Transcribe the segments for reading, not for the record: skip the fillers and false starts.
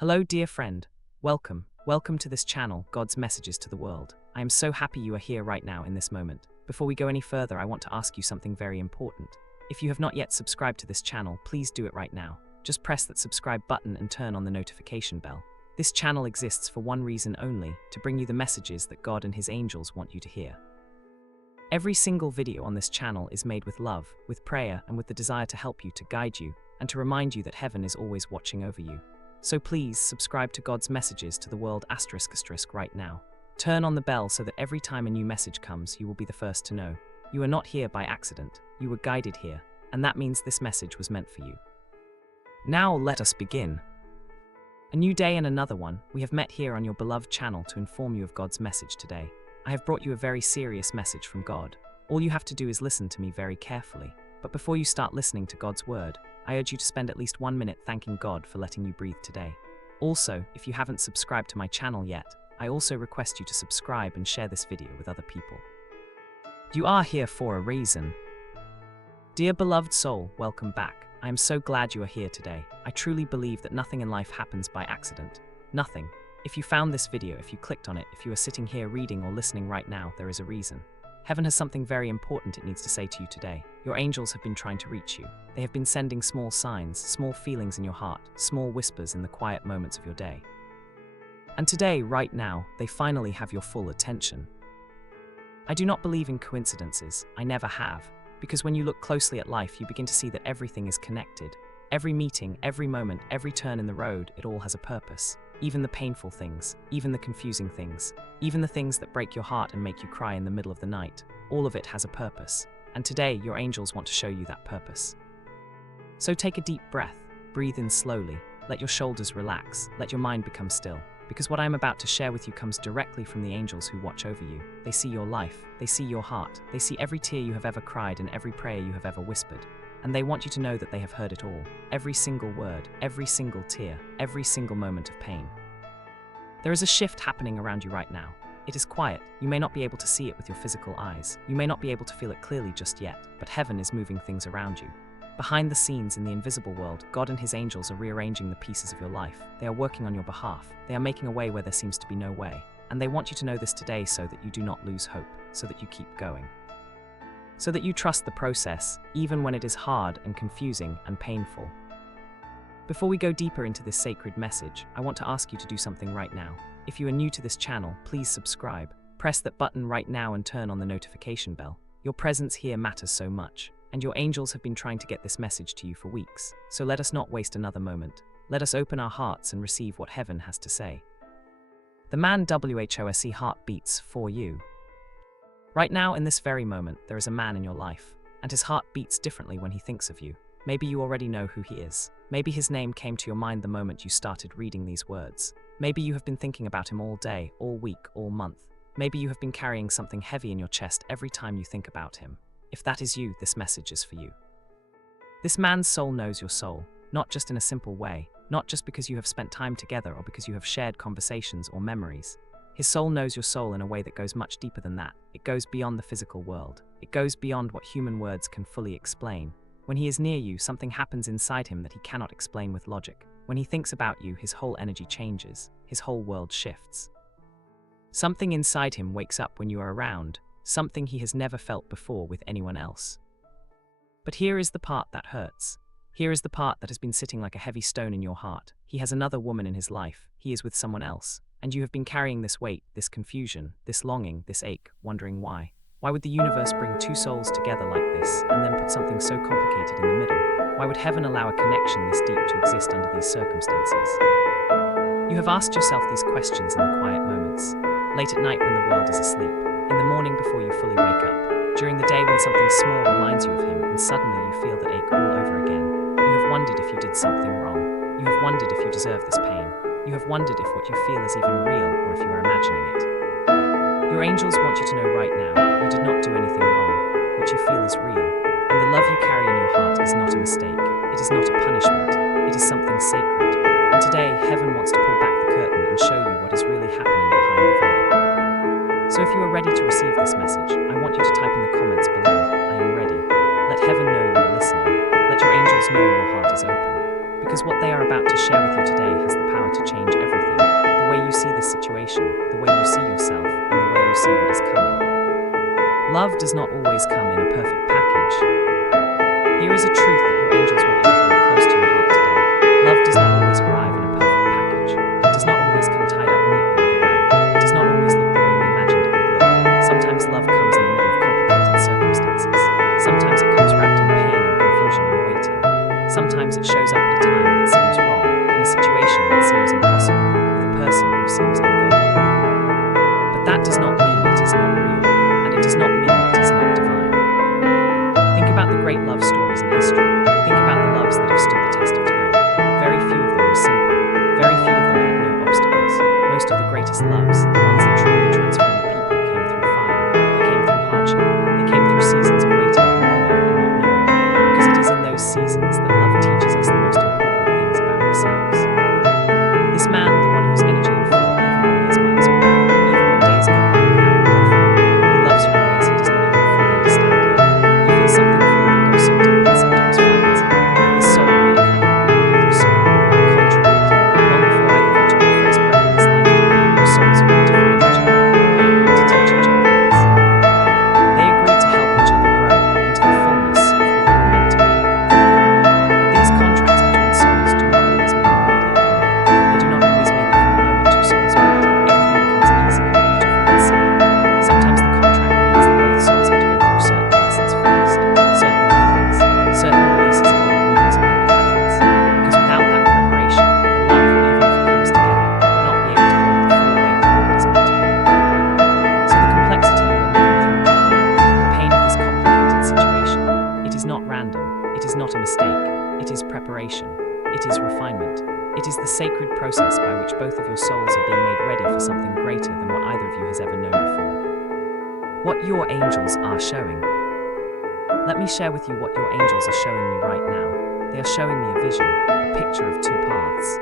Hello, dear friend. Welcome to this channel, God's Messages to the World. I am so happy you are here right now in this moment. Before we go any further, I want to ask you something very important. If you have not yet subscribed to this channel, please do it right now. Just press that subscribe button and turn on the notification bell. This channel exists for one reason only, to bring you the messages that God and His angels want you to hear. Every single video on this channel is made with love, with prayer, and with the desire to help you, to guide you, and to remind you that heaven is always watching over you. So please subscribe to God's Messages to the World ** right now. Turn on the bell so that every time a new message comes, you will be the first to know. You are not here by accident, you were guided here, and that means this message was meant for you. Now let us begin. A new day and another one, we have met here on your beloved channel to inform you of God's message today. I have brought you a very serious message from God. All you have to do is listen to me very carefully. But before you start listening to God's word, I urge you to spend at least 1 minute thanking God for letting you breathe today. Also, if you haven't subscribed to my channel yet, I also request you to subscribe and share this video with other people. You are here for a reason. Dear beloved soul, welcome back. I am so glad you are here today. I truly believe that nothing in life happens by accident. Nothing. If you found this video, if you clicked on it, if you are sitting here reading or listening right now, there is a reason. Heaven has something very important it needs to say to you today. Your angels have been trying to reach you. They have been sending small signs, small feelings in your heart, small whispers in the quiet moments of your day. And today, right now, they finally have your full attention. I do not believe in coincidences. I never have. Because when you look closely at life, you begin to see that everything is connected. Every meeting, every moment, every turn in the road, it all has a purpose. Even the painful things, even the confusing things, even the things that break your heart and make you cry in the middle of the night, all of it has a purpose. And today, your angels want to show you that purpose. So take a deep breath, breathe in slowly, let your shoulders relax, let your mind become still. Because what I am about to share with you comes directly from the angels who watch over you. They see your life, they see your heart, they see every tear you have ever cried and every prayer you have ever whispered. And they want you to know that they have heard it all, every single word, every single tear, every single moment of pain. There is a shift happening around you right now. It is quiet, you may not be able to see it with your physical eyes, you may not be able to feel it clearly just yet, but heaven is moving things around you. Behind the scenes in the invisible world, God and His angels are rearranging the pieces of your life. They are working on your behalf, they are making a way where there seems to be no way. And they want you to know this today so that you do not lose hope, so that you keep going. So that you trust the process, even when it is hard and confusing and painful. Before we go deeper into this sacred message, I want to ask you to do something right now. If you are new to this channel, please subscribe. Press that button right now and turn on the notification bell. Your presence here matters so much, and your angels have been trying to get this message to you for weeks. So let us not waste another moment. Let us open our hearts and receive what heaven has to say. The man WHOSE heart beats for you. Right now, in this very moment, there is a man in your life, and his heart beats differently when he thinks of you. Maybe you already know who he is. Maybe his name came to your mind the moment you started reading these words. Maybe you have been thinking about him all day, all week, all month. Maybe you have been carrying something heavy in your chest every time you think about him. If that is you, this message is for you. This man's soul knows your soul, not just in a simple way, not just because you have spent time together or because you have shared conversations or memories. His soul knows your soul in a way that goes much deeper than that. It goes beyond the physical world. It goes beyond what human words can fully explain. When he is near you, something happens inside him that he cannot explain with logic. When he thinks about you, his whole energy changes. His whole world shifts. Something inside him wakes up when you are around, something he has never felt before with anyone else. But here is the part that hurts. Here is the part that has been sitting like a heavy stone in your heart. He has another woman in his life. He is with someone else. And you have been carrying this weight, this confusion, this longing, this ache, wondering why. Why would the universe bring two souls together like this and then put something so complicated in the middle? Why would heaven allow a connection this deep to exist under these circumstances? You have asked yourself these questions in the quiet moments, late at night when the world is asleep, in the morning before you fully wake up, during the day when something small reminds you of him and suddenly you feel that ache all over again. You have wondered if you did something wrong. You have wondered if you deserve this pain. You have wondered if what you feel is even real or if you are imagining it. Your angels want you to know right now, you did not do anything wrong. What you feel is real, and the love you carry in your heart is not a mistake. It is not a punishment. It is something sacred. And today, heaven wants to pull back the curtain and show you what is really happening behind the veil. So if you are ready to receive this message, I want you to type in the comments below, I am ready. Let heaven know you are listening. Let your angels know your heart is open. Because what they are about to share with you today has the power to change this situation, the way you see yourself, and the way you see what is coming. Love does not always come in a perfect package. Here is a truth that your angels want you to hold close to your heart today. Love does not always arrive in a perfect package. It does not always come tied up neatly with a bow. It does not always look the way we imagined it would look. Sometimes love comes in the middle of complicated circumstances. Sometimes it comes wrapped in pain and confusion and waiting. Sometimes it shows up at a time that seems wrong, in a situation that seems impossible, with a person who seems unavailable. But that does not mean it is not real, and it does not mean it is not divine. Think about the great love stories in history. Think about the loves that have stood the test of time. Very few of them were simple. Very few of them had no obstacles. Most of the greatest loves, the ones that truly transformed people, came through fire. They came through hardship. They came through seasons of waiting and longing and not knowing. Because it is in those seasons that love teaches us the most important things about ourselves. This man, the one whose energy you feel even when he is miles away, even when days go by without a birthright, he loves you in ways he does not even fully understand yet. He feels something for you that goes so deep that sometimes frightens him. His soul made a kind of agreement with your soul, a contract. Long before either of you took your first breath in this lifetime, your souls agreed to find each other. They agreed to teach each other things. They agreed to help each other grow into the fullness of who they were meant to be. But these contracts between souls do not always mean immediate harmony. They do not always mean that from the moment two souls meet, everything becomes easy and beautiful and simple. Sometimes the contract means that both souls have to go through certain lessons first, certain healings, certain releases of old wounds and old patterns. Because without that preparation, the love, even if it comes together, will not be able to hold the full weight of what it's meant to be. So the complexity you are living through right now, the pain of this complicated situation, it is not random, it is not a mistake, it is preparation, it is refinement, it is the sacred process by which both of your souls are being made ready for something greater than what either of you has ever known before. What your angels are showing. Let me share with you what your angels are showing me right now. They are showing me a vision, a picture of two paths.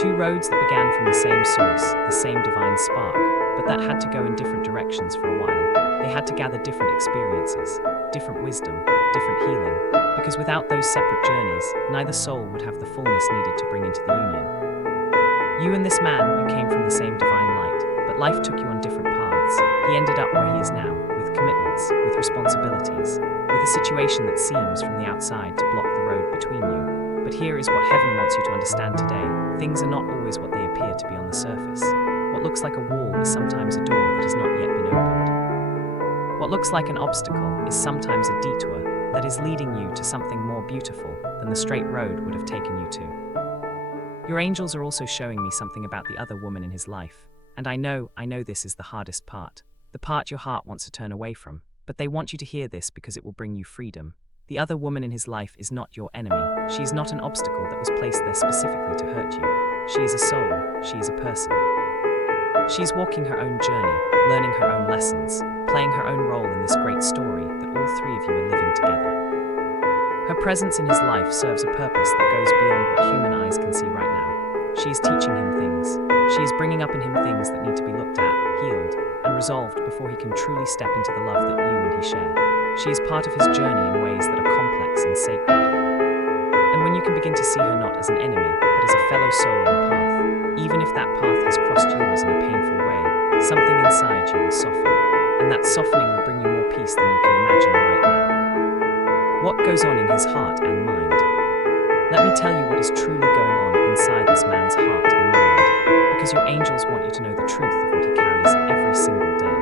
Two roads that began from the same source, the same divine spark, but that had to go in different directions for a while. They had to gather different experiences, different wisdom, different healing, because without those separate journeys, neither soul would have the fullness needed to bring into the union. You and this man, you came from the same divine light, but life took you on different paths. He ended up where he is now, with commitments, with responsibilities, with a situation that seems from the outside to block the road between you. But here is what heaven wants you to understand today. Things are not always what they appear to be on the surface. What looks like a wall is sometimes a door that has not yet been opened. What looks like an obstacle is sometimes a detour that is leading you to something more beautiful than the straight road would have taken you to. Your angels are also showing me something about the other woman in his life. And I know this is the hardest part. The part your heart wants to turn away from. But they want you to hear this because it will bring you freedom. The other woman in his life is not your enemy. She is not an obstacle that was placed there specifically to hurt you. She is a soul. She is a person. She is walking her own journey, learning her own lessons, playing her own role in this great story that all three of you are living together. Her presence in his life serves a purpose that goes beyond what human eyes can see right now. She is teaching him things. She is bringing up in him things that need to be looked at, healed, and resolved before he can truly step into the love that you and he share. She is part of his journey in ways that are complex and sacred. And when you can begin to see her not as an enemy, but as a fellow soul on a path, even if that path has crossed yours in a painful way, something inside you will soften, and that softening will bring you more peace than you can imagine right now. What goes on in his heart and mind? Let me tell you what is truly going on inside this man's heart and mind, because your angels want you to know the truth of what he carries every single day.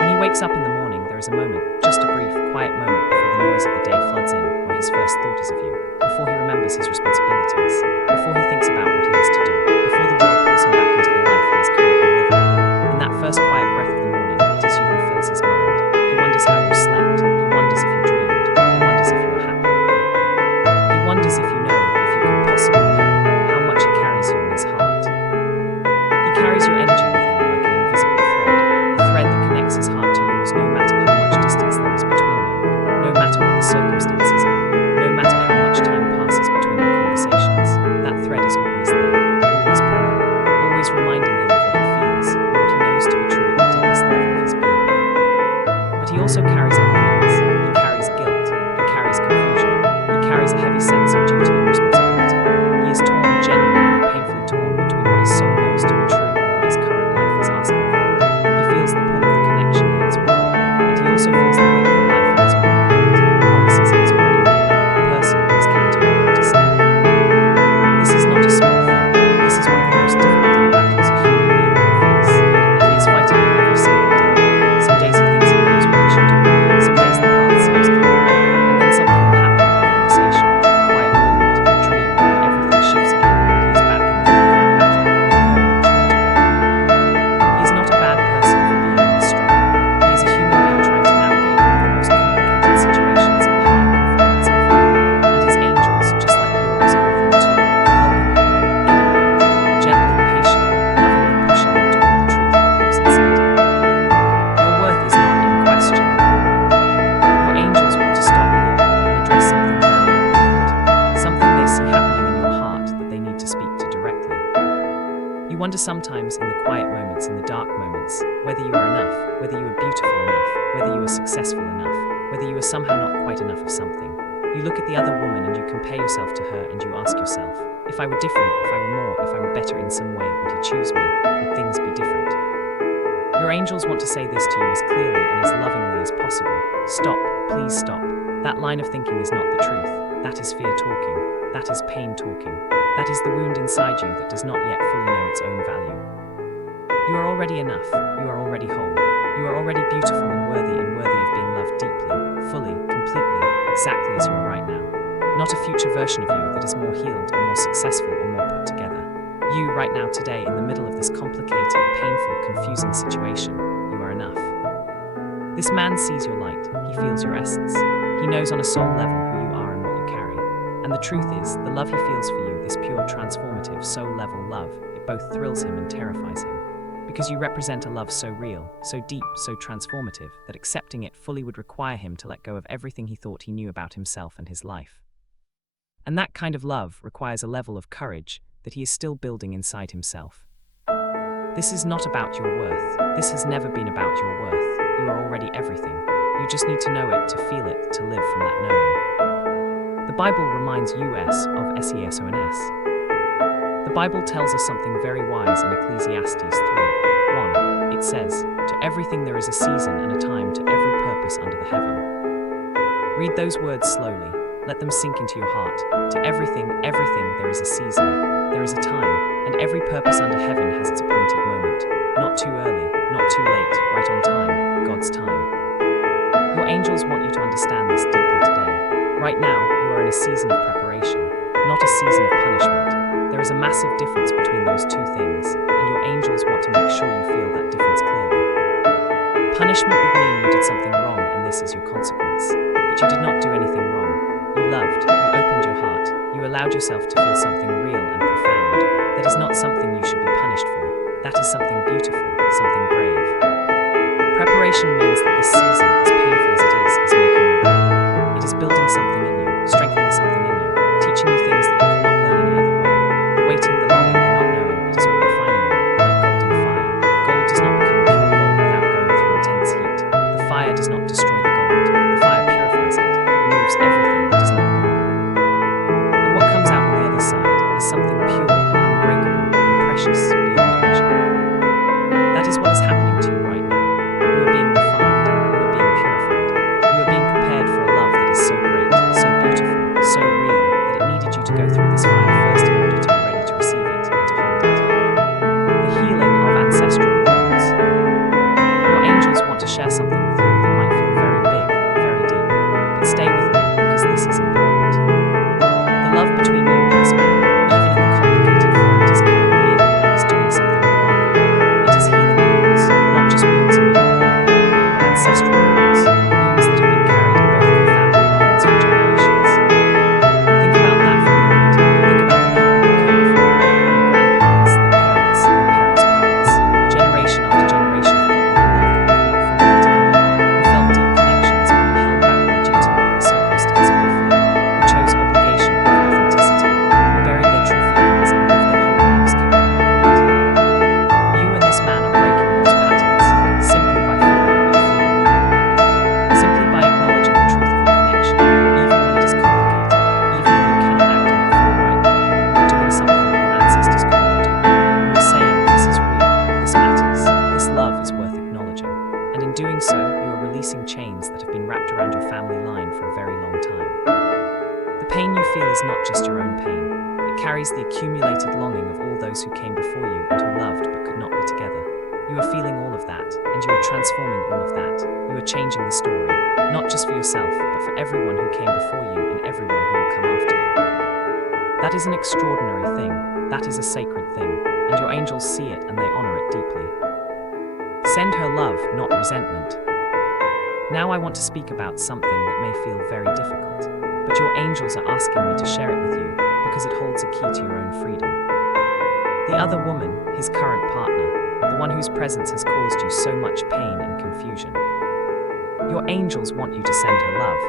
When he wakes up in the morning, there is a moment, just a brief, quiet moment before the noise of the day floods in, where his first thought is of you, before he remembers his responsibilities, before he thinks about what he has to do, before the world pulls him back into the life he is currently living. In that first quiet breath of the morning, it is you who fills his mind. He wonders how you slept, he wonders if you dreamed, he wonders if you are happy. He wonders if you know, if you could possibly know, how much he carries you in his heart. He carries your energy with him like an invisible thread, a thread that connects his heart to yours no matter how much distance there is between you, no matter what the circumstances are, no matter how much time passes between your conversations. You wonder sometimes in the quiet moments, in the dark moments, whether you are enough, whether you are beautiful enough, whether you are successful enough, whether you are somehow not quite enough of something. You look at the other woman and you compare yourself to her and you ask yourself, if I were different, if I were more, if I were better in some way, would he choose me? Would things be different? Your angels want to say this to you as clearly and as lovingly as possible. Stop, please stop. That line of thinking is not the truth. That is fear talking. That is pain talking. That is the wound inside you that does not yet fully know its own value. You are already enough. You are already whole. You are already beautiful and worthy of being loved deeply, fully, completely, exactly as you are right now. Not a future version of you that is more healed or more successful or more put together. You, right now, today, in the middle of this complicated, painful, confusing situation, you are enough. This man sees your light. He feels your essence. He knows on a soul level who you are and what you carry. And the truth is, the love he feels for you, this pure, transformative, soul-level love, it both thrills him and terrifies him. Because you represent a love so real, so deep, so transformative, that accepting it fully would require him to let go of everything he thought he knew about himself and his life. And that kind of love requires a level of courage that he is still building inside himself. This is not about your worth. This has never been about your worth. You are already everything. You just need to know it, to feel it, to live from that knowing. The Bible reminds us of SESONS. The Bible tells us something very wise in Ecclesiastes 3:1. It says, "To everything there is a season and a time to every purpose under the heaven." Read those words slowly. Let them sink into your heart. To everything there is a season. There is a time, and every purpose under heaven has its appointed moment. Not too early, not too late, right on time, God's time. Your angels want you to understand this deeply today. Right now, you are in a season of preparation, not a season of punishment. There is a massive difference between those two things, and your angels want to make sure you feel that difference clearly. Punishment would mean you did something wrong and this is your consequence. But you did not do anything wrong. You loved, you opened your heart, you allowed yourself to feel something real and profound. That is not something you should be punished for. That is something beautiful, something brave. Preparation means that this season, as painful as it is making you ready. It is building something in you, strengthening something in you, teaching you things that you cannot learn any other way. The waiting, the longing, the not knowing, it is all refining you, like golden fire. Gold does not become pure gold without going through intense heat. The fire does not destroy the gold. The fire purifies it, removes everything that does not belong. And what comes out on the other side is something pure and unbreakable and precious beyond measure. That is what is happening to you right now. You are being refined, you are being purified, you are being prepared for a love that is so great, so beautiful, so real, that it needed you to go through this fire first in order to be ready to receive it and to hold it. The healing of ancestral wounds. Your angels want to share something with you that might feel very big, very deep, but stay with me because this is important. The love between you and this man, even in the complicated form it is currently in, is doing something remarkable. It is healing wounds, not just wounds in you, but ancestral wounds, wounds that have been carried in both of your family lines for generations. Think about that for a moment. Think about the people who came before you, your grandparents, the parents, the parents' parents, generation after generation of people who loved but could not fully be together, who felt deep connections but were held back by duty, by circumstance, by fear, who chose obligation over authenticity, who buried their true feelings and lived their whole lives carrying that weight. You and this man are breaking those patterns simply by feeling what you feel. Simply by acknowledging the truth of your connection, even when it is complicated, even when you cannot act on it fully right now. You are doing something that your ancestors could not do. You are saying, this is real, this matters, this love is worth acknowledging. And in doing so, you are releasing chains that have been wrapped around your family line for a very long time. The pain you feel is not just your own pain. It carries the accumulated longing of all those who came before you and who loved but could not be together. You are feeling all of that, and you are transforming all of that. You are changing the story, not just for yourself, but for everyone who came before you and everyone who will come after you. That is an extraordinary thing. That is a sacred thing, and your angels see it and they honor it deeply. Send her love, not resentment. Now I want to speak about something that may feel very difficult, but your angels are asking me to share it with you because it holds a key to your own freedom. The other woman, his current partner, the one whose presence has caused you so much pain and confusion. Your angels want you to send her love.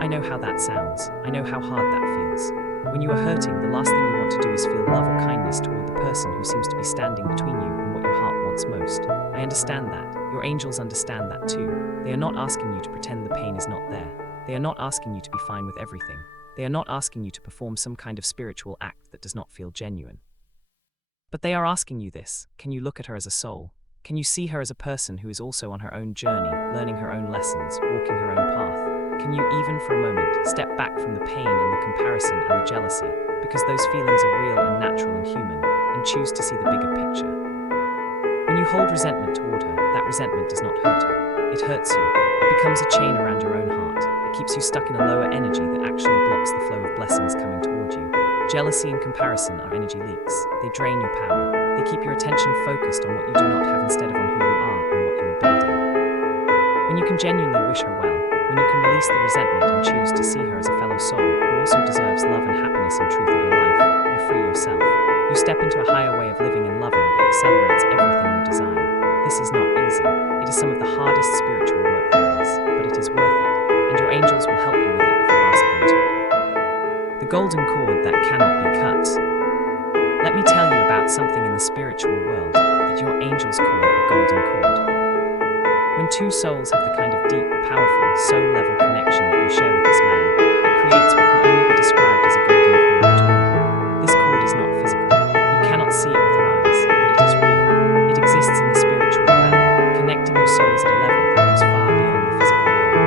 I know how that sounds. I know how hard that feels. When you are hurting, the last thing you want want to do is feel love or kindness toward the person who seems to be standing between you and what your heart wants most. I understand that. Your angels understand that too. They are not asking you to pretend the pain is not there. They are not asking you to be fine with everything. They are not asking you to perform some kind of spiritual act that does not feel genuine. But they are asking you this: can you look at her as a soul? Can you see her as a person who is also on her own journey, learning her own lessons, walking her own path? Can you even for a moment step back from the pain and the comparison and the jealousy, because those feelings are real and natural and human, and choose to see the bigger picture? When you hold resentment toward her, that resentment does not hurt her. It hurts you. It becomes a chain around your own heart. It keeps you stuck in a lower energy that actually blocks the flow of blessings coming toward you. Jealousy and comparison are energy leaks. They drain your power. They keep your attention focused on what you do not have instead of on who you are and what you are building. When you can genuinely wish her well, when you can release the resentment and choose to see her as a fellow soul who also deserves love and happiness and truth in her life, you free yourself. You step into a higher way of living and loving that accelerates everything you desire. This is not easy. It is some of the hardest spiritual work there is, but it is worth it, and your angels will help you with it if you ask them to. The golden cord that cannot be cut. Let me tell you about something in the spiritual world that your angels call a golden cord. When two souls have the kind of deep, powerful, soul-level connection that you share with this man, it creates what can only be described as a golden cord between you. This cord is not physical. You cannot see it with your eyes, but it is real. It exists in the spiritual realm, connecting your souls at a level that goes far beyond the physical world.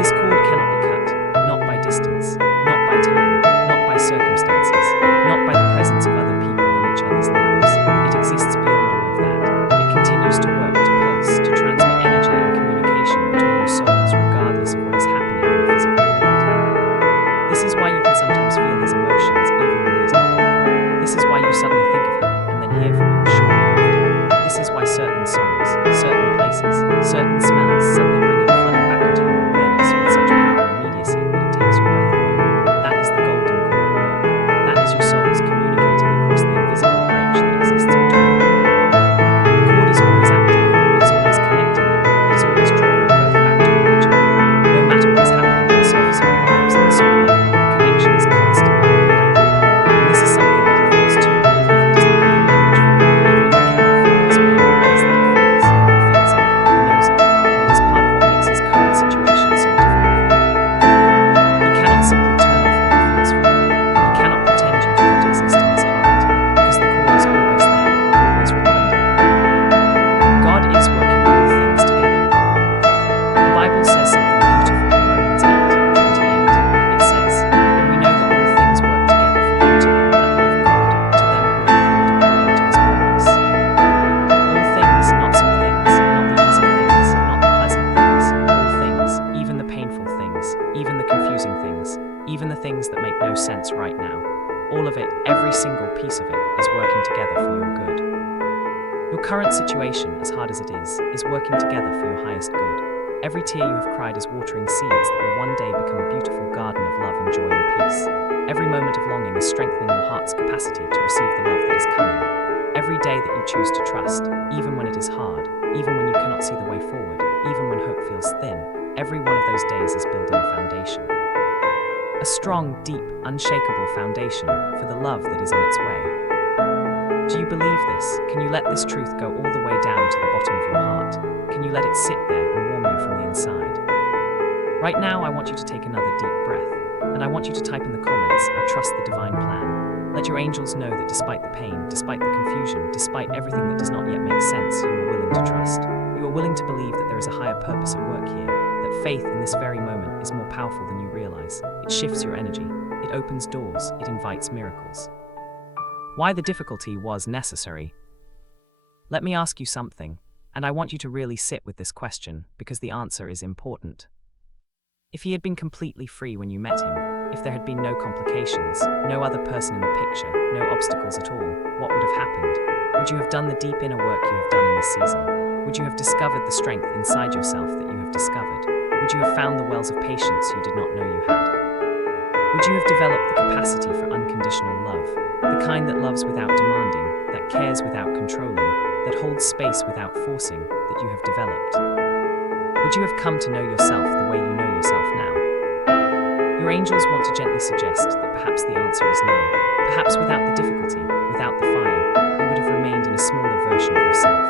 This cord cannot be cut, not by distance, not by time, not by circumstances, not by the presence of other people in each other's lives. It exists beyond all of that. It continues to work, to pulse, to transmit energy and communication between your souls regardless of what is happening in the physical world. This is why you can sometimes feel his emotions even when he is not there. This is why you suddenly think of him and then hear from him shortly after. This is why certain songs, certain places, certain smells suddenly bring him flooding back into your awareness with such power and immediacy that it takes your breath away. That is the golden cord at work. That is your souls communicating across the invisible bridge that exists between you. The cord is always active, it is always connecting, it is always drawing you both back toward each other. No matter what is happening on the surface of your lives at the soul level, the connection is constant, unbreakable. And this is something that he feels too, even if he does not have the language for it, even if he cannot fully explain what it is that he feels. He feels it, he knows it, and it is part of what makes his current situation so difficult for him. He cannot simply turn off what he feels for you. He cannot pretend you do not exist in his heart, because the cord is always there, always reminding him. God is working all things together. The Bible says something beautiful in Romans 8:28. It says, "And we know that all things work together for good to them that love God, to them who are called according to his purpose." All things, not some things, not the easy things, not the pleasant things, all things, even the painful things, even the confusing things, even the things that make no sense right now. All of it, every single piece of it, is working together for your good. Your current situation, as hard as it is working together for your highest good. Every tear you have cried is watering seeds that will one day become a beautiful garden of love and joy and peace. Every moment of longing is strengthening your heart's capacity to receive the love that is coming. Every day that you choose to trust, even when it is hard, even when you cannot see the way forward, even when hope feels thin, every one of those days is building a foundation. A strong, deep, unshakable foundation for the love that is on its way. Do you believe this? Can you let this truth go all the way down to the bottom of your heart? Can you let it sit there and warm you from the inside? Right now, I want you to take another deep breath, and I want you to type in the comments, "I trust the divine plan." Let your angels know that despite the pain, despite the confusion, despite everything that does not yet make sense, you are willing to trust. You are willing to believe that there is a higher purpose at work here, that faith in this very moment is more powerful than you realize. It shifts your energy, it opens doors, it invites miracles. Why the difficulty was necessary. Let me ask you something, and I want you to really sit with this question because the answer is important. If he had been completely free when you met him, if there had been no complications, no other person in the picture, no obstacles at all, what would have happened? Would you have done the deep inner work you have done in this season? Would you have discovered the strength inside yourself that you have discovered? Would you have found the wells of patience you did not know you had? Would you have developed the capacity for unconditional love, the kind that loves without demanding, that cares without controlling, that holds space without forcing, that you have developed? Would you have come to know yourself the way you know yourself now? Your angels want to gently suggest that perhaps the answer is no. Perhaps without the difficulty, without the fire, you would have remained in a smaller version of yourself,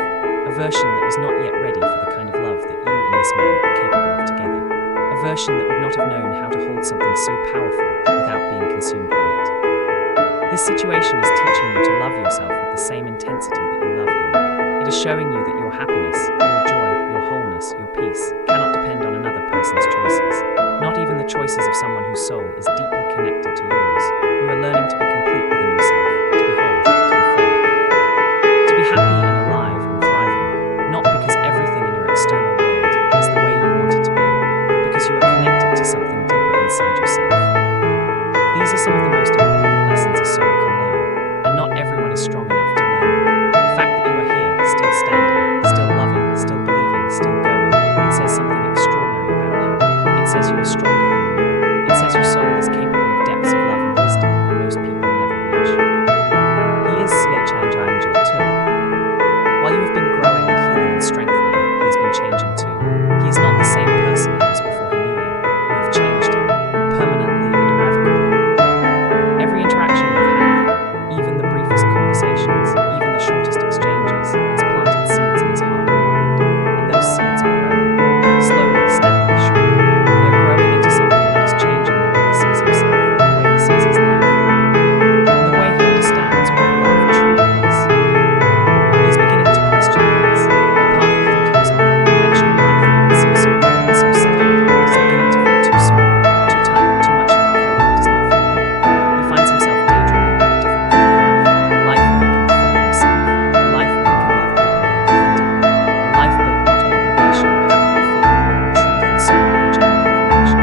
a version that was not yet ready for the kind of love that you and this man are capable of together, a version that would not have known how to hold something so powerful without being consumed by it. This situation is teaching you to love yourself with the same intensity that you love him. It is showing you that your happiness, your joy, your wholeness, your peace cannot depend on another person's choices, not even the choices of someone whose soul is deeply connected to yours. You are learning to be complete within yourself, to be whole, to be full, to be happy and alive and thriving, not because everything in your external world is the way you want it to be, but because you are connected to something deeper inside yourself. These are some of the most important lessons a soul can learn, and not everyone is strong enough to learn them. The fact that you are here, still standing, still loving, still believing, still going, it says something extraordinary about you. It says you are stronger than you. It says your soul is capable of depths of love and wisdom that most people never reach. He is changing too. While you have been growing and healing and strengthening, he has been changing too. He is not the same person he was before he knew you. You have changed him, permanently and irrevocably. Every interaction you've had with him, even the briefest conversations, even the shortest exchanges, has planted seeds in his heart and mind. And those seeds are growing, slowly, steadily, surely. They are growing into something that is changing the way he sees himself, the way he sees his life, and the way he understands what love truly is. He is beginning to question things. The path he thought he was on, the conventional life that once seemed so good and so settled, is beginning to feel too small, too tight, too much like a code that does not fit him. He finds himself daydreaming about a different kind of life where he can be fully himself, a life where he can love openly and authentically, a life built not on obligation but having a feeling, truth and soul and genuine connection.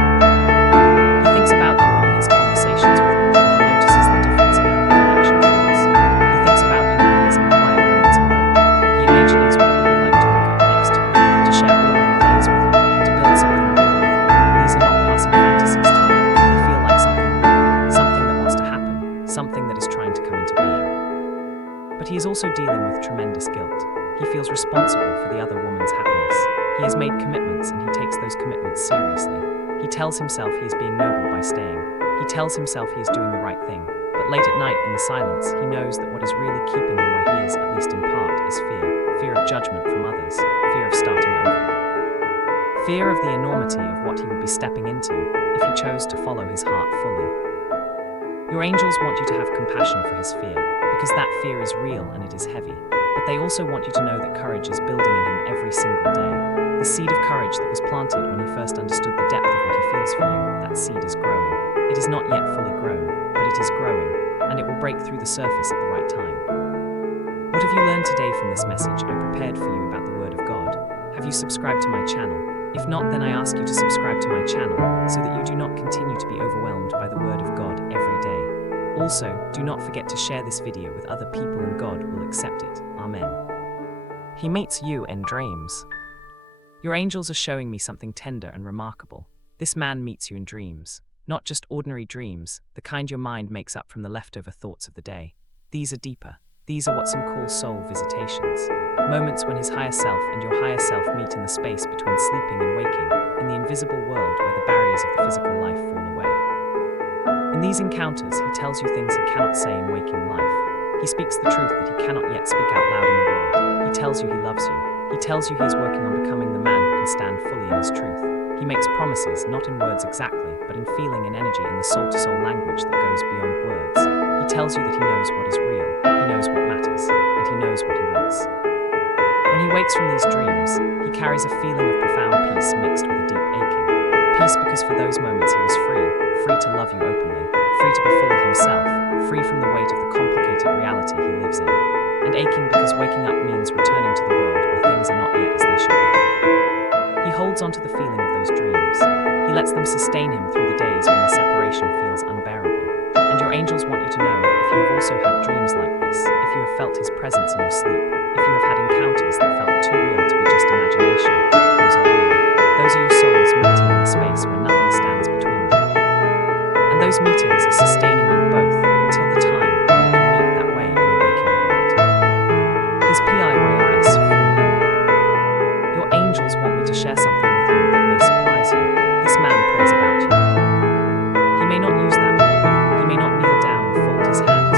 He thinks about you when he has conversations with you, and he notices the difference in how the connection feels. He thinks about you when he is in quiet moments alone. He imagines what it would be like to wake up next to you, to share ordinary days with you, to build something real with you. These are not passing fantasies to him. They feel like something real, something that wants to happen, something that is trying to come into being. But he is also dealing with tremendous guilt. He feels responsible for the other woman's happiness. He has made commitments and he takes those commitments seriously. He tells himself he is being noble by staying. He tells himself he is doing the right thing. But late at night, in the silence, he knows that what is really keeping him where he is, at least in part, is fear. Fear of judgment from others. Fear of starting over. Fear of the enormity of what he would be stepping into if he chose to follow his heart fully. Your angels want you to have compassion for his fear, because that fear is real and it is heavy. But they also want you to know that courage is building in him every single day. The seed of courage that was planted when he first understood the depth of what he feels for you, that seed is growing. It is not yet fully grown, but it is growing, and it will break through the surface at the right time. What have you learned today from this message I prepared for you about the Word of God? Have you subscribed to my channel? If not, then I ask you to subscribe to my channel so that you do not continue to be overwhelmed by the Word of God every day. Also, do not forget to share this video with other people and God will accept it. Amen. He meets you in dreams. Your angels are showing me something tender and remarkable. This man meets you in dreams. Not just ordinary dreams, the kind your mind makes up from the leftover thoughts of the day. These are deeper. These are what some call soul visitations. Moments when his higher self and your higher self meet in the space between sleeping and waking, in the invisible world where the barriers of the physical life fall away. In these encounters, he tells you things he cannot say in waking life. He speaks the truth that he cannot yet speak out loud in the world. He tells you he loves you. He tells you he is working on becoming the man who can stand fully in his truth. He makes promises, not in words exactly, but in feeling and energy in the soul-to-soul language that goes beyond words. He tells you that he knows what is real, he knows what matters, and he knows what he wants. When he wakes from these dreams, he carries a feeling of profound peace mixed with a deep aching. Peace because for those moments he was free to love you openly, free to be fully himself, free from the weight of the complicated reality he lives in, and aching because waking up means returning to the world where things are not yet as they should be. He holds on to the feeling of those dreams. He lets them sustain him through the days when the separation feels unbearable. And your angels want you to know, if you have also had dreams like this, if you have felt his presence in your sleep, if you have had encounters that felt too real to be just imagination, those are real. Those are your souls meeting in a space where nothing stands between them. And those meetings are sustaining you both until the time when you can meet that way in the waking world. His PIYRS for you. Your angels want me to share something with you that may surprise you. This man prays about you. He may not use that word. He may not kneel down or fold his hands.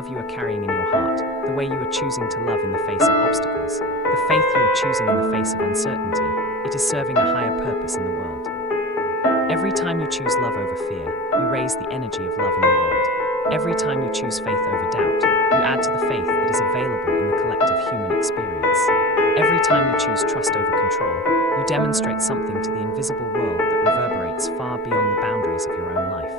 love you are carrying in your heart, the way you are choosing to love in the face of obstacles, the faith you are choosing in the face of uncertainty. It is serving a higher purpose in the world. Every time you choose love over fear, you raise the energy of love in the world. Every time you choose faith over doubt, you add to the faith that is available in the collective human experience. Every time you choose trust over control, you demonstrate something to the invisible world that reverberates far beyond the boundaries of your own life.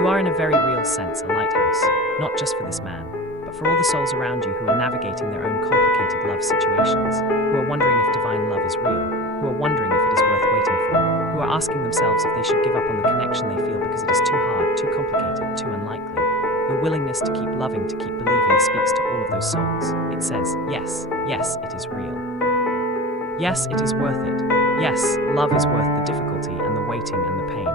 You are in a very real sense a lighthouse, not just for this man, but for all the souls around you who are navigating their own complicated love situations, who are wondering if divine love is real, who are wondering if it is worth waiting for, who are asking themselves if they should give up on the connection they feel because it is too hard, too complicated, too unlikely. Your willingness to keep loving, to keep believing speaks to all of those souls. It says, yes, it is real. Yes, it is worth it. Yes, love is worth the difficulty and the waiting and the pain.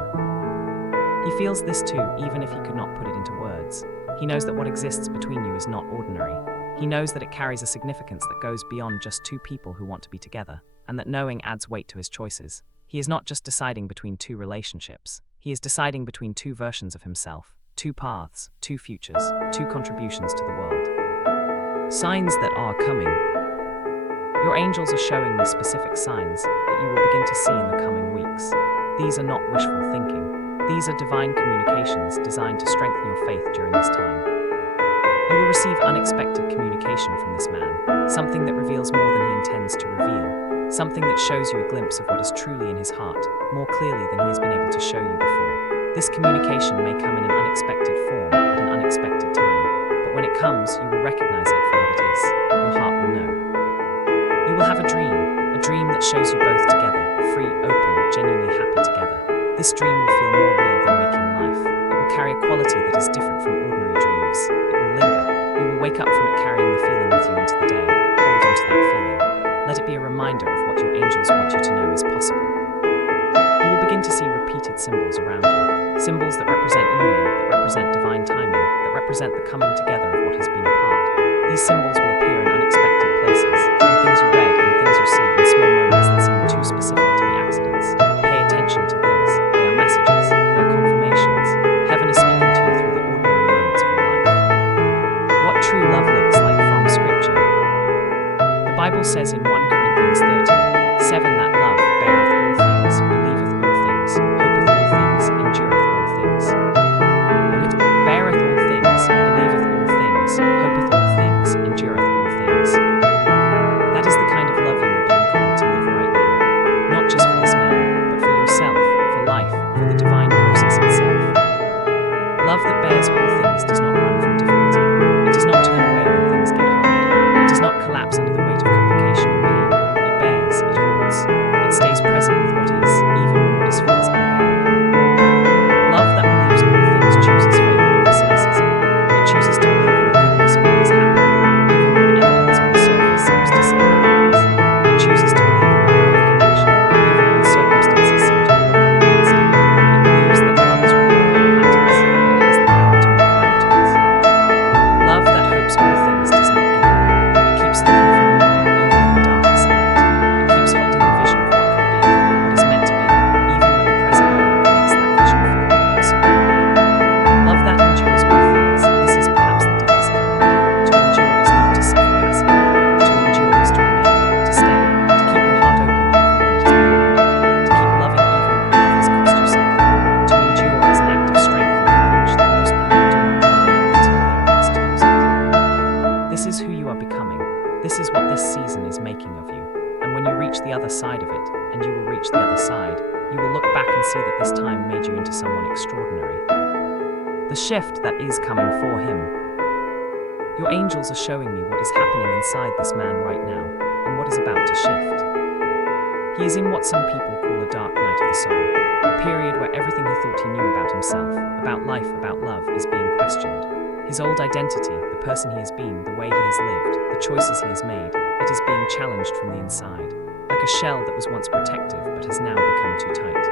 He feels this too, even if he could not put it into words. He knows that what exists between you is not ordinary. He knows that it carries a significance that goes beyond just two people who want to be together, and that knowing adds weight to his choices. He is not just deciding between two relationships. He is deciding between two versions of himself, two paths, two futures, two contributions to the world. Signs that are coming. Your angels are showing me specific signs that you will begin to see in the coming weeks. These are not wishful thinking. These are divine communications designed to strengthen your faith during this time. You will receive unexpected communication from this man, something that reveals more than he intends to reveal, something that shows you a glimpse of what is truly in his heart, more clearly than he has been able to show you before. This communication may come in an unexpected form at an unexpected time, but when it comes, you will recognize it for what it is. Your heart will know. You will have a dream that shows you both together, free, open, genuinely happy together. This dream will feel more real than waking life. It will carry a quality that is different from ordinary dreams. It will linger. You will wake up from it carrying the feeling with you into the day. Hold on to that feeling. Let it be a reminder of what your angels want you to know is possible. You will begin to see repeated symbols around you. Symbols that represent union, that represent divine timing, that represent the coming together of what has been apart. These symbols will appear in unexpected places, in things you read, in things you see, in small moments that seem too specific to be accidents. Pay attention to these. They are messages. They are confirmations. Heaven is speaking to you through the ordinary moments of your life. What true love looks like from Scripture. The Bible says in 1 Corinthians 13:7 that love beareth all things, believeth all things, hopeth all things, endureth all things. It beareth all things, believeth all things, hopeth all things, endureth all things. That is the kind of love you are being called to live right now. Not just for this man, but for yourself, for life, for the divine process itself. Love that bears all things does not run from difficulty. It does not turn away when things get hard. It does not collapse under the weight of complication and pain. It bears, it holds. It stays present with what is, even when what is feels unbearable. Love that believes all things chooses faith over cynicism. It chooses to believe in the goodness of what is happening, even when evidence on the surface seems to say otherwise. It chooses to believe in the power of connection, even when circumstances seem to work against it. It believes that love is real and it matters, that it has the power to move mountains. Love that hopes all things does not give up. It keeps looking for the morning even in the darkest night. It keeps holding the vision of what could be, what is meant to be, even when the present moment makes that vision feel impossible. Love that endures all things. This is perhaps the deepest kind. To endure is not to suffer passively. To endure is to remain, to stay, to keep your heart open even when it is wounded, to keep loving even when love has cost you something. To endure is an act of strength and courage that most people do not believe until they are asked to use it. This is who you are becoming. This is what this season is making of you. And when you reach the other side of it, and you will reach the other side, you will look back and see that this time made you into someone extraordinary. The shift that is coming for him. Your angels are showing me what is happening inside this man right now, and what is about to shift. He is in what some people call a dark night of the soul, a period where everything he thought he knew about himself, about life, about love, is being questioned. His old identity, the person he has been, the way he has lived, the choices he has made, it is being challenged from the inside, like a shell that was once protective but has now become too tight.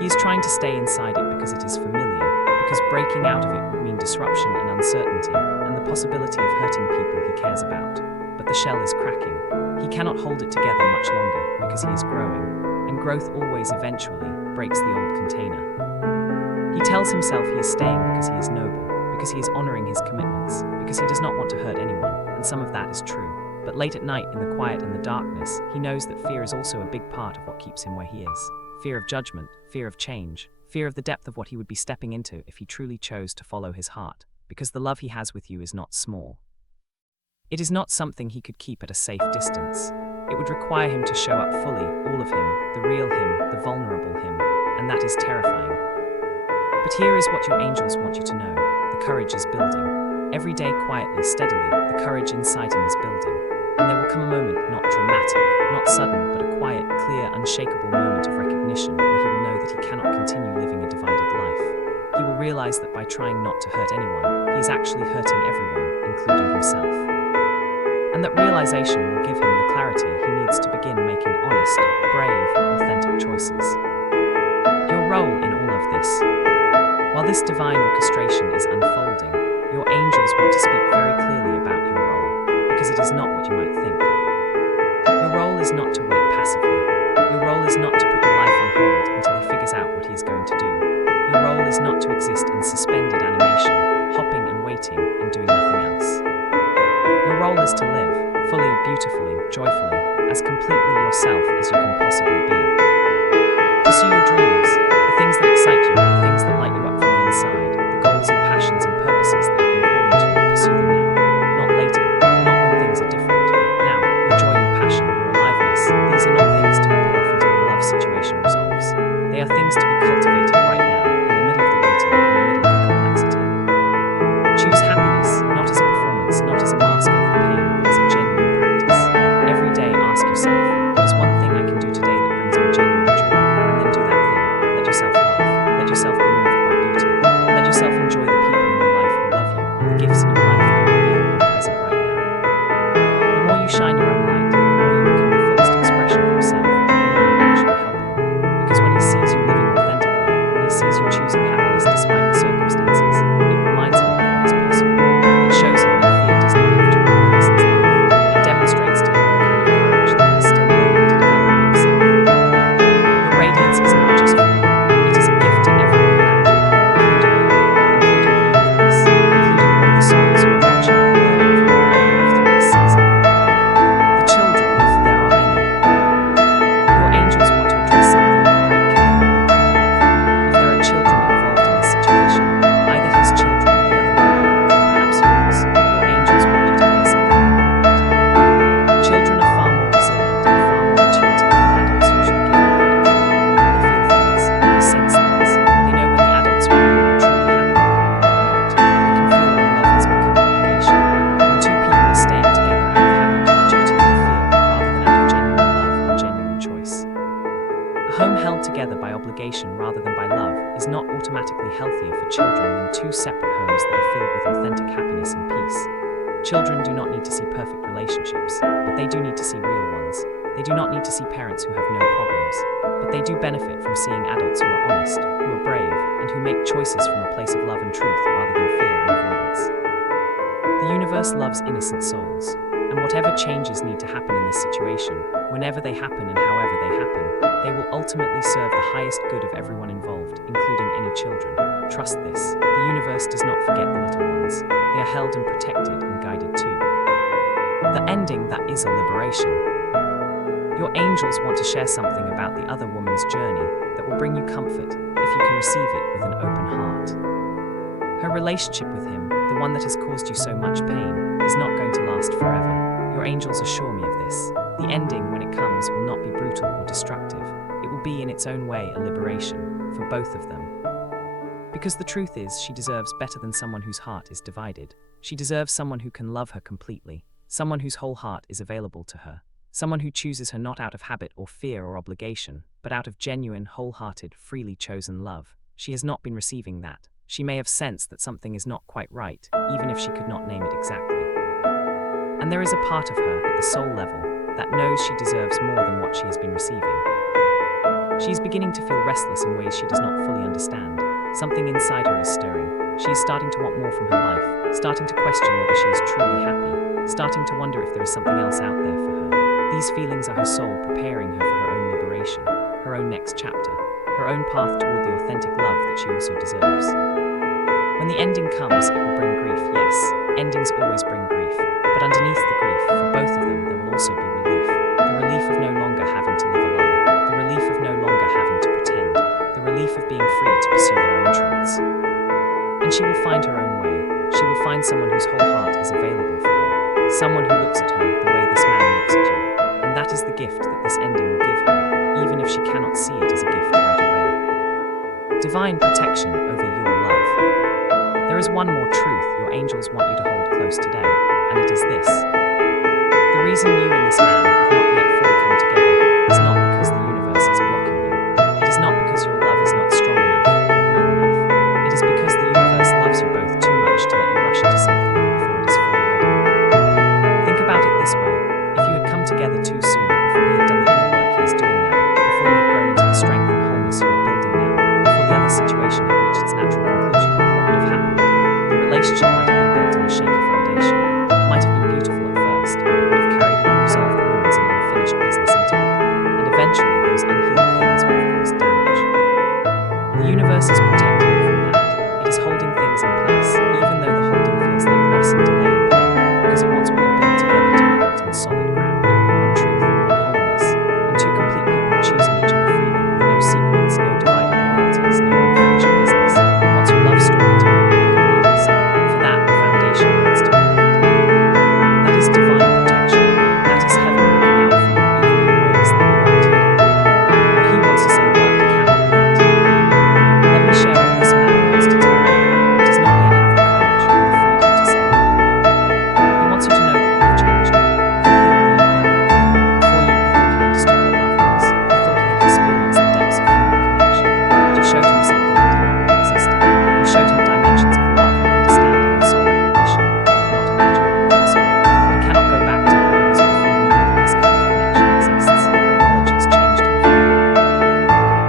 He is trying to stay inside it because it is familiar, because breaking out of it would mean disruption and uncertainty, and the possibility of hurting people he cares about. But the shell is cracking. He cannot hold it together much longer because he is growing, and growth always eventually breaks the old container. He tells himself he is staying because he is noble, because he is honoring his commitments, because he does not want to hurt anyone, and some of that is true. But late at night, in the quiet and the darkness, he knows that fear is also a big part of what keeps him where he is. Fear of judgment, fear of change, fear of the depth of what he would be stepping into if he truly chose to follow his heart, because the love he has with you is not small. It is not something he could keep at a safe distance. It would require him to show up fully, all of him, the real him, the vulnerable him, and that is terrifying. But here is what your angels want you to know. The courage is building. Every day, quietly, steadily, the courage inside him is building. And there will come a moment, not dramatic, not sudden, but a quiet, clear, unshakable moment of recognition where he will know that he cannot continue living a divided life. He will realize that by trying not to hurt anyone, he is actually hurting everyone, including himself. And that realization will give him the clarity he needs to begin making honest, brave, authentic choices. Your role in all of this. While this divine orchestration is unfolding, your angels want to speak very clearly about your role, because it is not what you might think. Your role is not to wait passively. Your role is not to put your life on hold until he figures out what he is going to do. Your role is not to exist in suspended animation, hopping and waiting and doing nothing else. Your role is to live, fully, beautifully, joyfully, as completely yourself as you can possibly be. Pursue your dreams, the things that excite you, the things that light you up from the inside, the goals and passions and purposes that have been calling to you. Pursue them now, not later, not when things are different. Now, your joy, your passion, your aliveness, these are not things to be put off until the love situation resolves. They are things to be cultivated right now, in the middle of the waiting, in the middle of the complexity. Choose happiness, not as a performance, not as a mask of the pain, but as a genuine practice. Every day ask yourself, what is one thing I can do today that brings me genuine joy? And then do that thing. Let yourself laugh. Let yourself be moved by beauty. Let yourself enjoy the people in your life who love you, the gifts in your life that are real and present right now. The more you shine your own light, the more you become the fullest expression of yourself, the more you actually help him. Because when he sees you living authentically, when he sees you choosing happiness despite the circumstances, it reminds him of what is possible. It shows him that fear does not have to rule a person's life. It demonstrates to him the kind of courage that he is still learning to develop in himself. Your radiance is not just for you. It is a gift to everyone around you, including him, including the universe, including all the souls who are watching and learning from your life through this season. The children, if there are any. Your angels want to address something with great care and great love. If there are children involved in this situation, either his children or the other one, or perhaps yours, your angels want you to hear something important. Children are far more resilient and far more intuitive than adults usually give them credit for. They feel things, they sense things, they know when the adults are truly happy and when they are not. They can feel when love has become an obligation, when two people are staying together out of habit, duty or fear, rather than out of genuine love and genuine choice. A home held together by obligation rather than by love is not automatically healthier for children than two separate homes that are filled with authentic happiness and peace. Children do not need to see perfect relationships, but they do need to see real ones. They do not need to see parents who have no problems, but they do benefit from seeing adults who are honest, who are brave, and who make choices from a place of love and truth rather than fear and avoidance. The universe loves innocent souls, and whatever changes need to happen in this situation, whenever they happen and however they happen, they will ultimately serve the highest good of everyone involved, including any children. Trust this. The universe does not forget the little ones. They are held and protected and guided too. The ending that is a liberation. Your angels want to share something about the other woman's journey that will bring you comfort if you can receive it with an open heart. Her relationship with him, the one that has caused you so much pain, is not going to last forever. Your angels assure me of this. The ending, when it comes, will not be brutal or destructive. It will be in its own way a liberation for both of them. Because the truth is, she deserves better than someone whose heart is divided. She deserves someone who can love her completely, someone whose whole heart is available to her, someone who chooses her not out of habit or fear or obligation, but out of genuine, wholehearted, freely chosen love. She has not been receiving that. She may have sensed that something is not quite right, even if she could not name it exactly. And there is a part of her, at the soul level, that knows she deserves more than what she has been receiving. She is beginning to feel restless in ways she does not fully understand. Something inside her is stirring. She is starting to want more from her life, starting to question whether she is truly happy, starting to wonder if there is something else out there for her. These feelings are her soul preparing her for her own liberation, her own next chapter, her own path toward the authentic love that she also deserves. When the ending comes, it will bring grief, yes. Endings always bring grief. But underneath the grief, for both of them, there will also be relief. The relief of no longer having to live a lie. The relief of no longer having to pretend. The relief of being free to pursue their own truths. And she will find her own way. She will find someone whose whole heart is available for her. Someone who looks at her the way this man looks at you. And that is the gift that this ending will give her, even if she cannot see it as a gift right away. Divine protection over your love. There is one more truth your angels want you to hold close today, and it is this. The reason you and this man have not yet fully come together is not because the universe is blocking you. It is not because your love is not strong enough or real enough. It is because the universe loves you both too much to let you rush into something before it is fully ready. Think about it this way. If you had come together too soon, before he had done the inner work he is doing now, before you had grown into the strength and wholeness you are building now, before the other situation had reached its natural conclusion, what would have happened? The relationship might have been built on a shaky foundation. It might have been beautiful at first, but it would have carried unresolved wounds and unfinished business into it. And eventually, those unhealed things would have caused damage. The universe is protecting you from that. It is holding things in place, even though the holding feels like loss and delay and pain, because it wants what you built together to be built on solid ground, on truth, on wholeness, on two complete people choosing each other freely, with no secrets, no divided loyalties, no unfinished business. It wants your love story to be last. For that, the foundation needs to be laid. That is divine protection. That is heaven looking out for you, even in the ways that are hard. What he wants to say but cannot wait. Let me share what this man wants to tell you, but does not yet have the courage or the freedom to say. He wants you to know that you've changed completely and permanently. Before you, he thought he understood what love was. He thought he had experienced the depths of human connection. But you showed him something he did not know existed. You showed him dimensions of love and understanding and soul recognition he had not imagined were possible. He cannot go back to who he was before he knew that this kind of connection exists. The knowledge has changed him forever.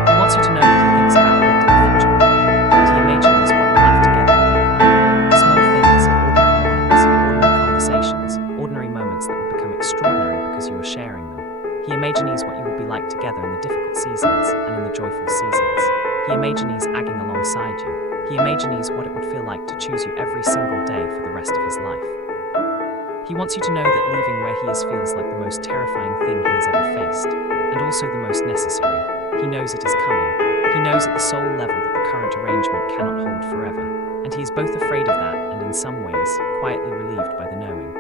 He wants you to know that he thinks about building a future with you, that he imagines what your life together will look like. Small things, ordinary mornings, ordinary conversations, ordinary moments that will become extraordinary because you are sharing them. He imagines what you will be like together in the difficult seasons and in the joyful seasons. He imagines agging alongside you. He imagines what it would feel like to choose you every single day for the rest of his life. He wants you to know that leaving where he is feels like the most terrifying thing he has ever faced, and also the most necessary. He knows it is coming. He knows at the soul level that the current arrangement cannot hold forever, and he is both afraid of that and in some ways, quietly relieved by the knowing.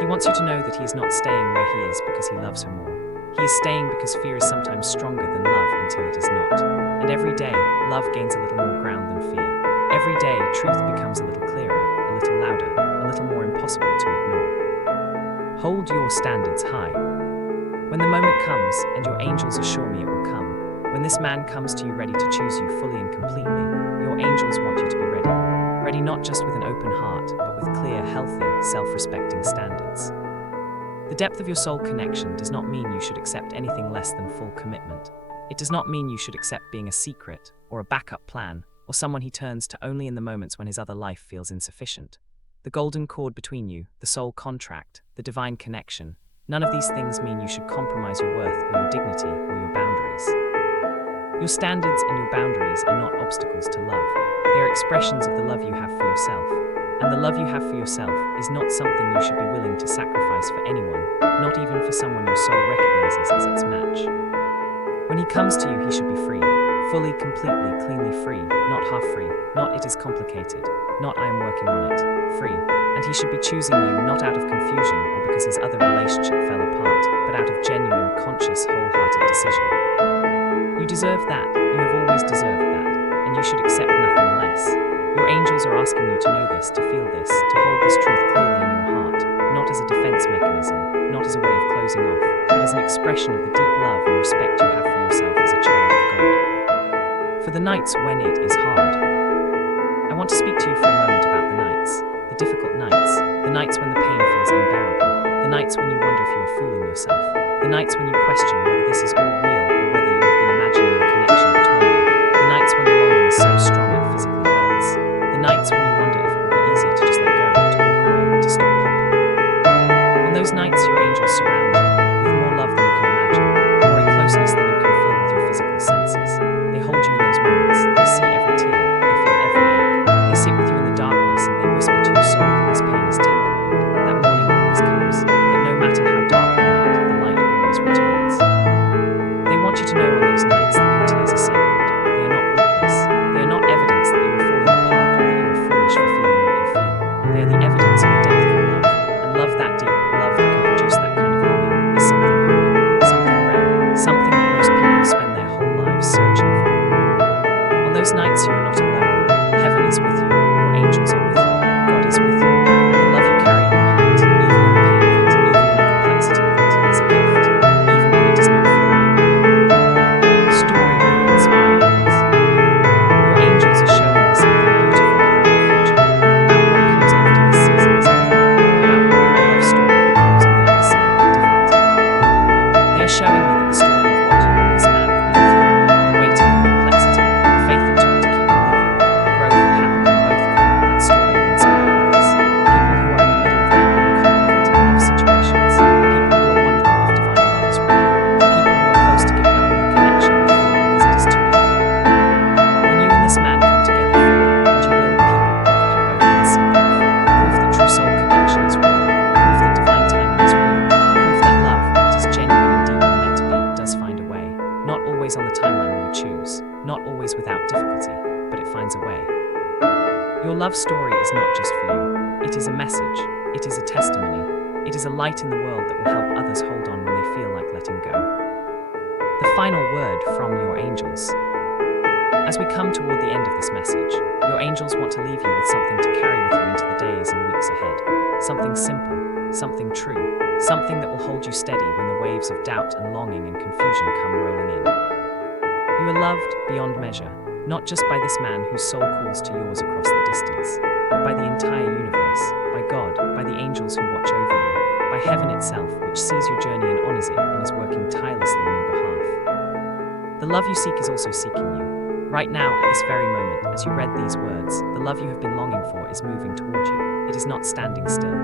He wants you to know that he is not staying where he is because he loves her more. He is staying because fear is sometimes stronger than love until it is not. And every day, love gains a little more ground than fear. Every day, truth becomes a little clearer, a little louder, a little more impossible to ignore. Hold your standards high. When the moment comes, and your angels assure me it will come, when this man comes to you ready to choose you fully and completely, your angels want you to be ready. Ready not just with an open heart, but with clear, healthy, self-respecting standards. The depth of your soul connection does not mean you should accept anything less than full commitment. It does not mean you should accept being a secret, or a backup plan, or someone he turns to only in the moments when his other life feels insufficient. The golden cord between you, the soul contract, the divine connection, none of these things mean you should compromise your worth or your dignity or your boundaries. Your standards and your boundaries are not obstacles to love. They are expressions of the love you have for yourself. And the love you have for yourself is not something you should be willing to sacrifice for anyone, not even for someone your soul recognizes as its match. When he comes to you, he should be free, fully, completely, cleanly free, not half free, not it is complicated, not I am working on it, free. And he should be choosing you not out of confusion or because his other relationship fell apart, but out of genuine, conscious, wholehearted decision. You deserve that, you have always deserved that, and you should accept nothing less. Your angels are asking you to know this, to feel this, to hold this truth clearly in your heart, not as a defense mechanism, not as a way of closing off, but as an expression of the deep love and respect you have for yourself as a child of God. For the nights when it is hard, I want to speak to you for a moment about the nights, the difficult nights, the nights when the pain feels unbearable, the nights when you wonder if you are fooling yourself, the nights when you question whether this is all real or whether you have been imagining the connection between you, the nights when the longing is so strong it physically hurts, the nights when you wonder if it would be easier to just let go, to walk away, to stop hopping. On those nights, your angels surround you, with more love than you can imagine, more a closeness than you can feel with your physical senses. They hold you in those moments, they see every tear, they feel every ache, they these nights you are not alone. Heaven is with you, your angels are with you, God is with you, and the love you carry in your heart, even in the pain of it, even in the complexity of it, is a gift, even when it does not feel like it. Story will inspire others. Your angels are showing me something beautiful about the future, about what comes after this season is over, about what your love story becomes on the other side of the difficulty. They are showing me that the story of what you and this man have been through, the waiting, the complexity, the faith it took to keep believing, the growth that happened in both of you, that story will inspire others. People who are in the middle of their own complicated love situations, people who are wondering if divine love is real, people who are close to giving up on the connection they feel because it is too late. When you and this man come together fully, and you will, people will look at you both and see proof that true soul connection is real, proof that divine timing is real, proof that love, that is genuine and deep and meant to be, does find a way. Not always on the timeline we would choose, not always without difficulty, but it finds a way. Your love story is not just for you. It is a message, it is a testimony, it is a light in the world that will help others hold on when they feel like letting go. The final word from your angels. As we come toward the end of this message, your angels want to leave you with something to carry with you into the days and weeks ahead. Something simple, something true, something that will hold you steady when the waves of doubt and longing and confusion come rolling in. You are loved beyond measure, not just by this man whose soul calls to yours across the distance, but by the entire universe, by God, by the angels who watch over you, by heaven itself, which sees your journey and honors it and is working tirelessly on your behalf. The love you seek is also seeking you. Right now, at this very moment, as you read these words, the love you have been longing for is moving toward you. It is not standing still.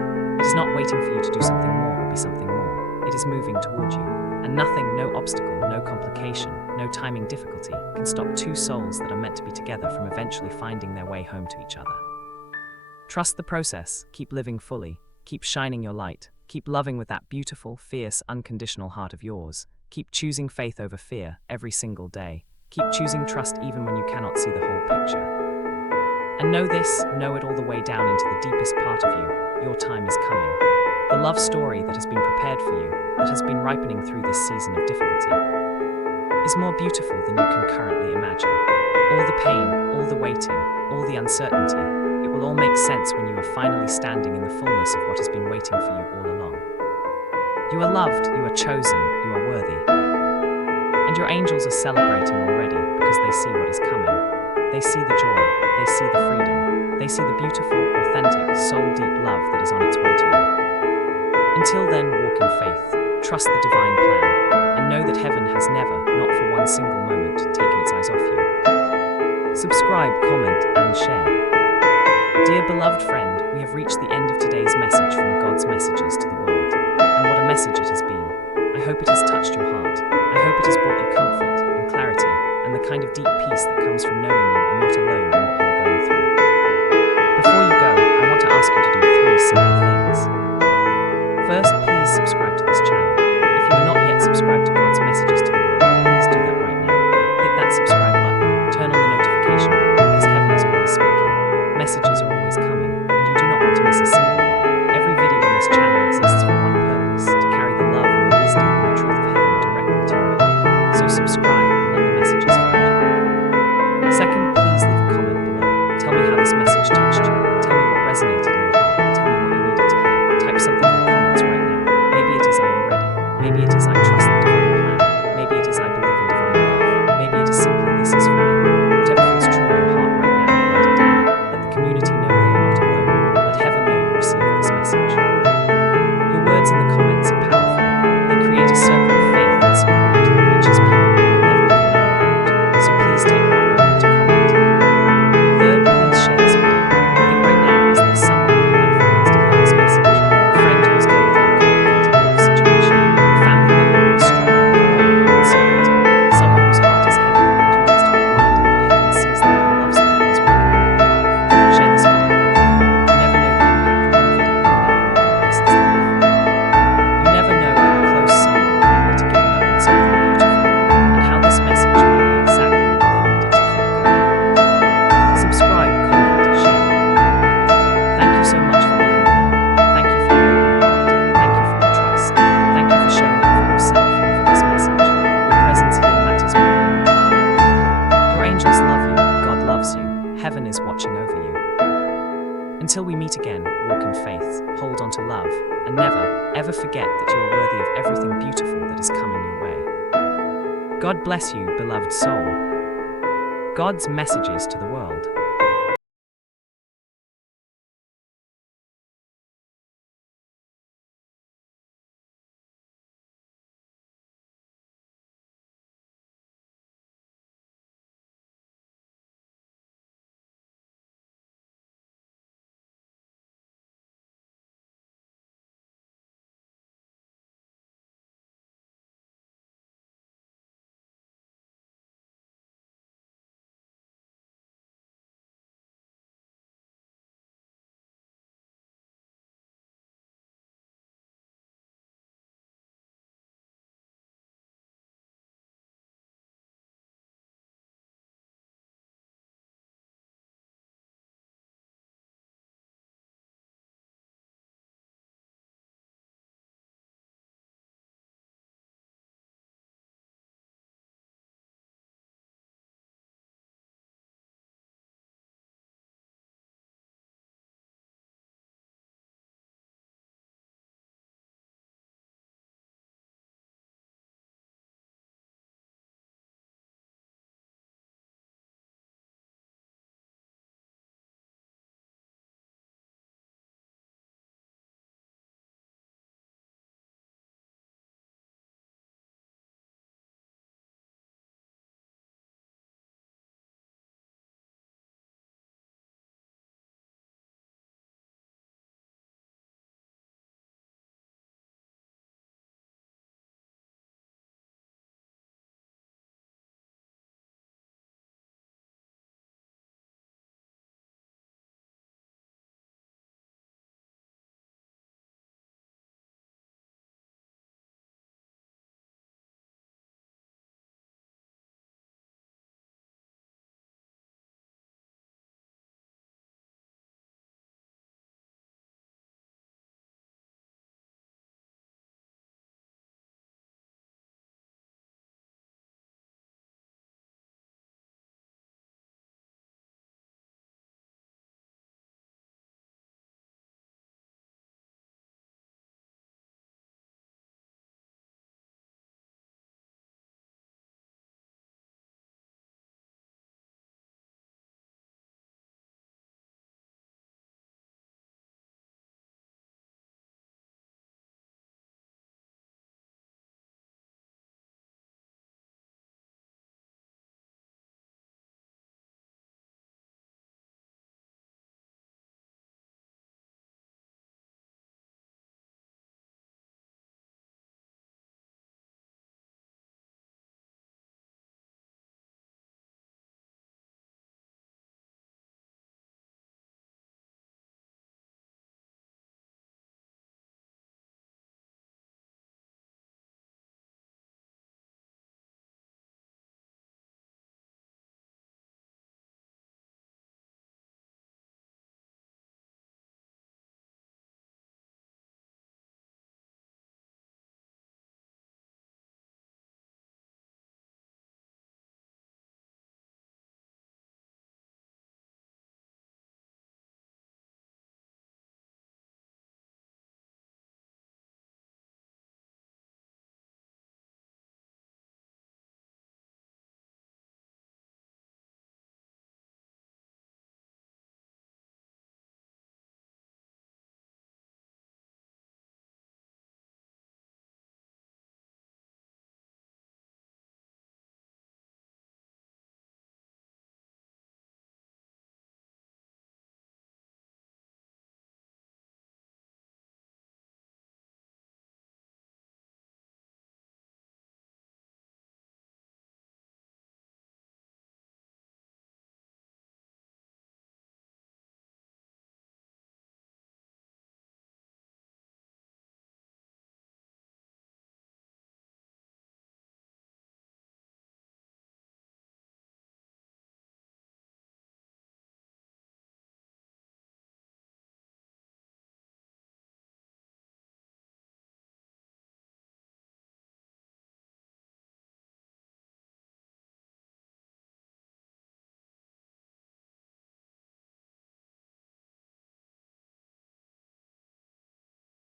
It is not waiting for you to do something more or be something more. It is moving toward you. And nothing, no obstacle, no complication, no timing difficulty can stop two souls that are meant to be together from eventually finding their way home to each other. Trust the process, keep living fully, keep shining your light, keep loving with that beautiful, fierce, unconditional heart of yours, keep choosing faith over fear every single day, keep choosing trust even when you cannot see the whole picture. And know this, know it all the way down into the deepest part of you, your time is coming. The love story that has been prepared for you, that has been ripening through this season of difficulty, is more beautiful than you can currently imagine. All the pain, all the waiting, all the uncertainty, it will all make sense when you are finally standing in the fullness of what has been waiting for you all along. You are loved, you are chosen, you are worthy. And your angels are celebrating already because they see what is coming. They see the joy, they see the freedom, they see the beautiful, authentic, soul-deep love that is on its way to you. Until then, walk in faith, trust the divine plan, and know that heaven has never, not for one single moment, taken its eyes off you. Subscribe, comment, and share. Dear beloved friend, we have reached the end of today's message from God's messages to the world. And what a message it has been. I hope it has touched your heart. I hope it has brought you comfort and clarity, and the kind of deep peace that comes from knowing you are not alone in what you are going through. Before you go, I want to ask you to do 3 simple things. First, please subscribe to this channel. If you are not yet subscribed to God's messages to the world, please do that right now. Hit that subscribe button, turn on the notification bell, because heaven is always speaking. Messages are always coming, and you do not want to miss a single one. Every video on this channel exists for one purpose, to carry the love and the wisdom and the truth of heaven directly to your heart. So subscribe and let the messages find you. Second, please leave a comment below. Tell me how this message touched you. Tell me what resonated in your heart. Tell me what you needed to hear. Type something in the comments right now. Maybe it is I am ready. Heaven is watching over you. Until we meet again, walk in faith, hold on to love, and never, ever forget that you are worthy of everything beautiful that is coming your way. God bless you, beloved soul. God's messages to the world.